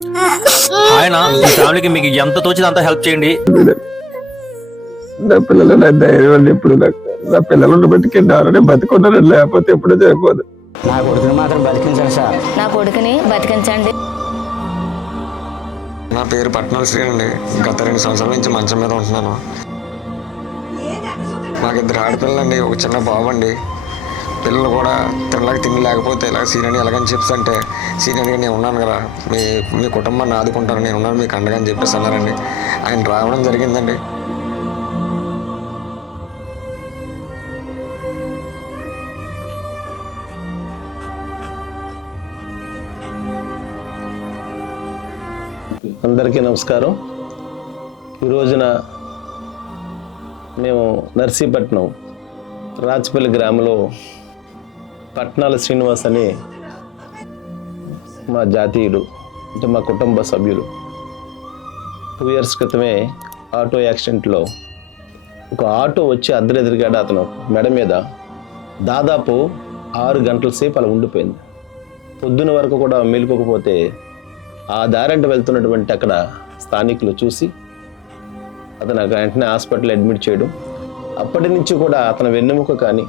ఆయన మీ ఫ్యామిలీకి మీకు ఎంత తోచింది అంత హెల్ప్ చేయండి. నా పిల్లలు నా ధైర్యం అండి. ఇప్పుడు నా పిల్లలు ఉండబట్టి నారనే బతుకున్నాను, లేకపోతే ఎప్పుడూ చేయకూడదు. నా కొడుకుని మాత్రం బతికించండి సార్. నా కొడుకుని బతికించండి. నా పేరు పట్నాల శ్రీ అండి. గత 2 సంవత్సరాల నుంచి మంచం మీద ఉంటున్నాను. మాకు 2 ఆడపిల్లలండి, ఒక చిన్న బాబు అండి. పిల్లలు కూడా తిండి లేకపోతే ఇలా సీనియర్ని ఎలాగని చెప్తుంటే సీనియర్గా నేను ఉన్నాను కదా, మీ కుటుంబాన్ని ఆదుకుంటాను, నేను ఉన్నాను మీకు అండగా అని చెప్పేసి అన్నారండి. ఆయన రావడం జరిగిందండి. అందరికీ నమస్కారం. ఈ రోజున మేము నర్సీపట్నం రాచపల్లి గ్రామంలో పట్నాల శ్రీనివాస్ అని మా జాతీయుడు, అంటే మా కుటుంబ సభ్యులు 2 years క్రితమే ఆటో యాక్సిడెంట్లో ఒక ఆటో వచ్చి అద్దరెదిరిగాడు. అతను మెడ మీద దాదాపు 6 గంటల సేపు అలా ఉండిపోయింది. పొద్దున వరకు కూడా మేలుకోకపోతే ఆ దారంట వెళ్తున్నటువంటి అక్కడ స్థానికులు చూసి అతను వెంటనే హాస్పిటల్ అడ్మిట్ చేయడం. అప్పటి నుంచి కూడా అతని వెన్నెముక కానీ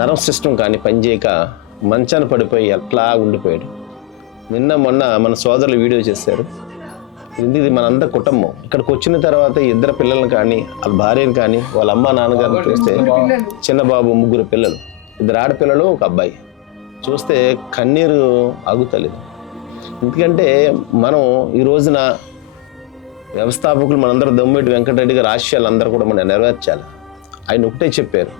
నర్వ్ సిస్టమ్ కానీ పనిచేయక మంచాన పడిపోయి అట్లా ఉండిపోయాడు. నిన్న మొన్న మన సోదరులు వీడియో చేశారు. ఇది మనందరి కుటుంబం. ఇక్కడికి వచ్చిన తర్వాత 2 పిల్లలను కానీ వాళ్ళ భార్యను కానీ వాళ్ళ అమ్మ నాన్నగారిని చూస్తే చిన్న బాబు 3 పిల్లలు, 2 ఆడపిల్లలు 1 అబ్బాయి చూస్తే కన్నీరు ఆగుతలేదు. ఎందుకంటే మనం ఈ రోజున వ్యవస్థాపకులు మనందరూ దొమ్మేటి వెంకటరెడ్డి గారి ఆశయాలు అందరూ కూడా మనం నెరవేర్చాలి. ఆయన ఒకటే చెప్పారు,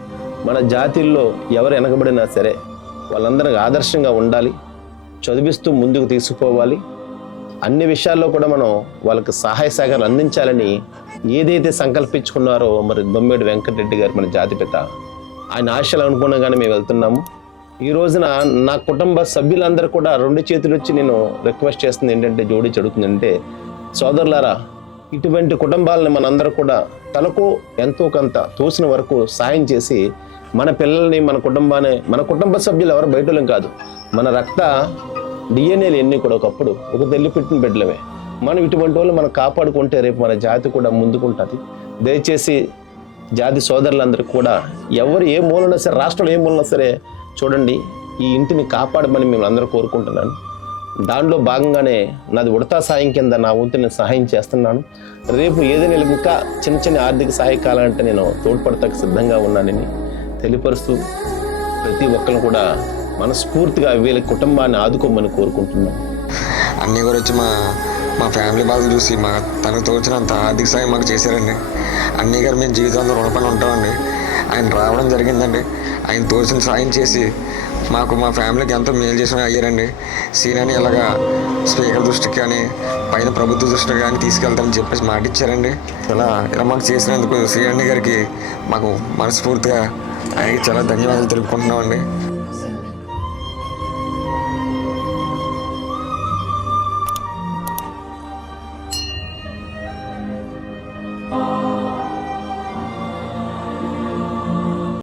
మన జాతిల్లో ఎవరు వెనకబడినా సరే వాళ్ళందరికీ ఆదర్శంగా ఉండాలి, చదివిస్తూ ముందుకు తీసుకుపోవాలి, అన్ని విషయాల్లో కూడా మనం వాళ్ళకి సహాయ సహకారాలు అందించాలని ఏదైతే సంకల్పించుకున్నారో మరి దొమ్మేటి వెంకటరెడ్డి గారు మన జాతిపిత, ఆయన ఆశయాలు అనుగుణంగానే మేము వెళ్తున్నాము. ఈ రోజున నా కుటుంబ సభ్యులందరూ కూడా 2 చేతులు వచ్చి నేను రిక్వెస్ట్ చేస్తుంది ఏంటంటే, జోడించి అడుగుతుందంటే, సోదరులారా ఇటువంటి కుటుంబాలను మనందరూ కూడా తలకు ఎంతో కొంత తోసిన వరకు సాయం చేసి మన పిల్లల్ని మన కుటుంబ సభ్యులు ఎవరు బయటలేం కాదు, మన రక్త డిఎన్ఏలు ఎన్ని కూడా ఒకప్పుడు ఒక తల్లి పెట్టిన బిడ్డలమే. మనం ఇటువంటి వాళ్ళు మనం కాపాడుకుంటే రేపు మన జాతి కూడా ముందుకుంటుంది. దయచేసి జాతి సోదరులందరూ కూడా ఎవరు ఏ మూలన్నా సరే, రాష్ట్రంలో ఏ మూలన్నా సరే చూడండి, ఈ ఇంటిని కాపాడమని మేము అందరూ కోరుకుంటున్నాను. దానిలో భాగంగానే నాది ఉడతా సాయం కింద నా వంతుని సహాయం చేస్తున్నాను. రేపు ఏదైనా ఇంకా చిన్న ఆర్థిక సహాయకాలంటే నేను తోడ్పడతానికి సిద్ధంగా ఉన్నానని తెలియపరుస్తూ ప్రతి ఒక్కరు కూడా మనస్ఫూర్తిగా వీళ్ళ కుటుంబాన్ని ఆదుకోమని కోరుకుంటున్నాను. అన్నీ కూడా వచ్చి మా ఫ్యామిలీ బాధలు చూసి తనకు తోచినంత ఆర్థిక సాయం మాకు చేశారండి. అన్నీ గారు మేము జీవితంలో రుణపడి ఉంటామండి. ఆయన రావడం జరిగిందండి. ఆయన తోచిన సాయం చేసి మా ఫ్యామిలీకి ఎంతో మేలు చేసిన అయ్యారండి. సీనియర్ని ఇలాగా స్పీకర్ దృష్టికి కానీ పైన ప్రభుత్వ దృష్టికి కానీ తీసుకెళ్తారని చెప్పేసి మాట ఇచ్చారండి. ఇలా మాకు చేసినందుకు సీనియర్ గారికి మాకు మనస్ఫూర్తిగా ఆయనకి చాలా ధన్యవాదాలు తెలుపుకుంటున్నామండి.